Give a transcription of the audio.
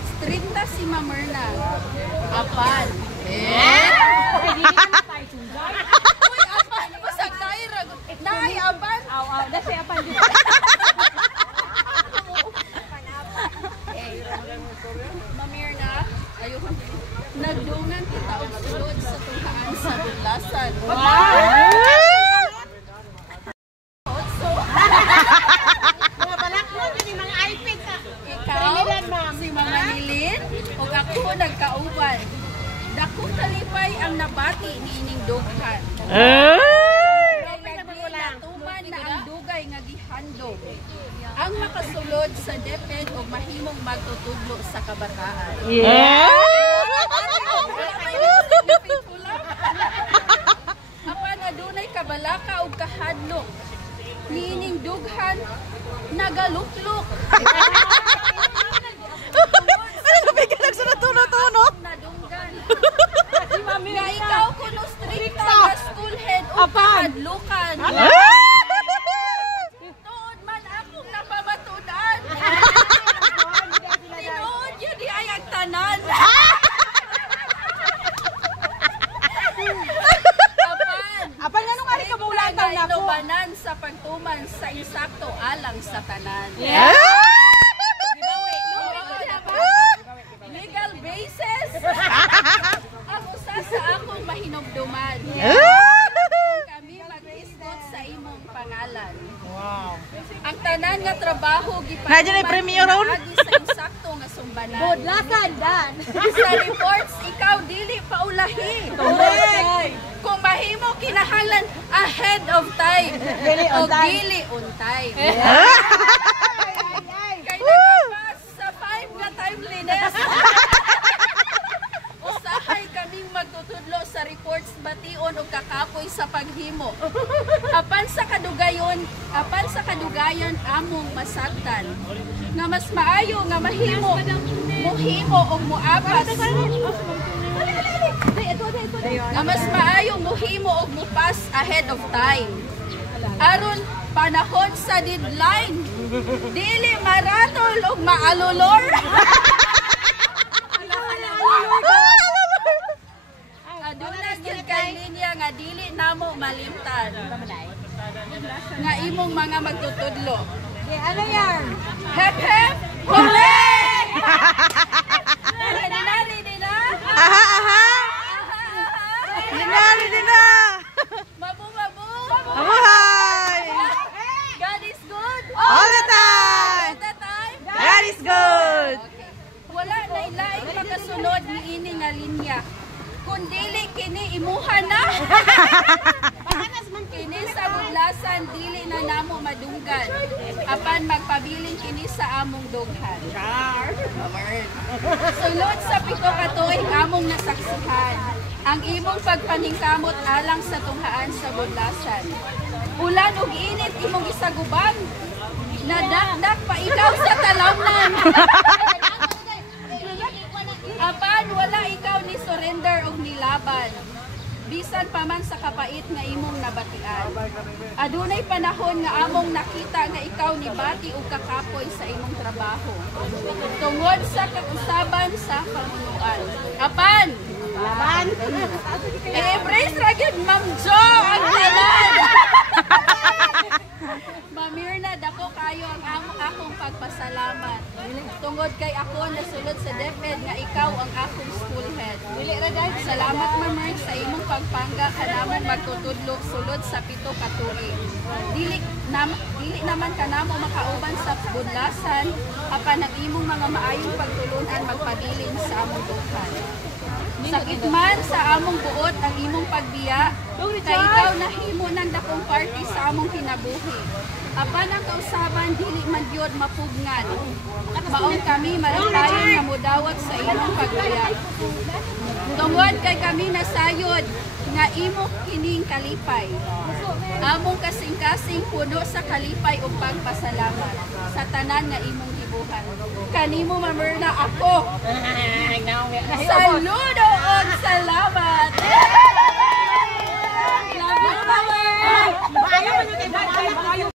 Stricta si Mamerna. Apan. Uy, apan. Pasag nairag. Naay, apan. Aw, dasi apan dito. Mamerna, ayun. Nagdungan kita og sulod sa tunghaan sa budlasan. Mga balak mo, yun mga iPad. Ikaw, si Mama Nilin, o ako nagkauban. Dakong kalipay ang nabati ni ining dughan. Natuman na ang dugay nga gihandog. Ang makasulod sa DepEd o mahimong magtutudlo sa kabataan. Apan adunay kabalaka o kahadlok. Niining dughan nagaluklok. Ano ba ka nagsunod-tuno-tuno? Nadunggan. Nga ikaw kuno stricta nga school head o kahadlukan. Tuod man akong napamatudan. Tinuod yun di ay ang tanan. Apan nga nung ari ka maulan taon na ako. Inubanan sa pagtuman sa insakto alang sa tanan. Legal basis. Ang usa sa akong mahinumduman. Kami mag-isgot sa imong pangalan. Ang tanan nga trabaho Nadyan ay premyo ron. sa insakto nga sumbanan. Budlasan dan. Sa reports ikaw dili paulahi. Kung mahimo kinahanglan ahead of time o dili on time. Kay nagpas sa 5 nga timeliness. Usahay kaming magtutudlo sa reports bation o kakapoy sa paghimo. Apan sa kadugayon among masagdan. Nga mas maayo nga mahimo muhimo o muapas. Nga mas maayo muhimo og mupas ahead of time. Aron panahon sa deadline. Dili maratol og maalulor. Aduna gyud kay linya nga dili namo malimtan. Nga imong mga magtutudlo. Ano yan? Hep hep! Hooray! Ready na? Aha! Dina! Mabu! Mabuhay! God is good! All the time! All the time? God is good! Okay. Wala na ilaing makasunod ni ini nga linya. Kung dili kini imuha na. Kini sa budlasan dili na namo madunggan. Apan magpabiling kini sa among dughan. Sulod sa pito ka tuig among nasaksihan. Ang imong pagpaningkamot alang sa tunghaan sa budlasan. Ulan ug init imong isaguban. Nadakdak pa ikaw sa talawnan. Apan wala ikaw ni surrender og nilaban. Bisan pa man sa kapait nga imong nabatian. Adunay panahon nga among nakita nga ikaw ni bati og kakapoy sa imong trabaho. Tungod sa kag-usaban sa pamunuan. Apan laban. Embrace ra gyud Ma'am Jo ang tanan. Mamirna, dako kayo ang akong pagpasalamat. Tungod kay ako nasulod sa DepEd nga ikaw ang akong school head. Salamat Mamir sa imong pagpangga kanamong magtutudlo sulod sa pito ka tuig. Dili naman kanamo makauban sa budlasan apan ang imong mga maayong pagtulunan magpabilin sa among dughan. Sakit man sa among buot ang imong pagbiya, kay ikaw nahimo ng dakong party sa among kinabuhi. Apan ang kausaban dili man gyud mapugnan. Maong kami malakayon nga modawat sa imong pagbiya. Tungod kay kami nasayod nga imo kining kalipay. Among kasing-kasing puno sa kalipay ug pagpasalamat sa tanan nga imong gibuhat. Kanimo Mamirna ako. Saludo og salamat. Love you, Mama.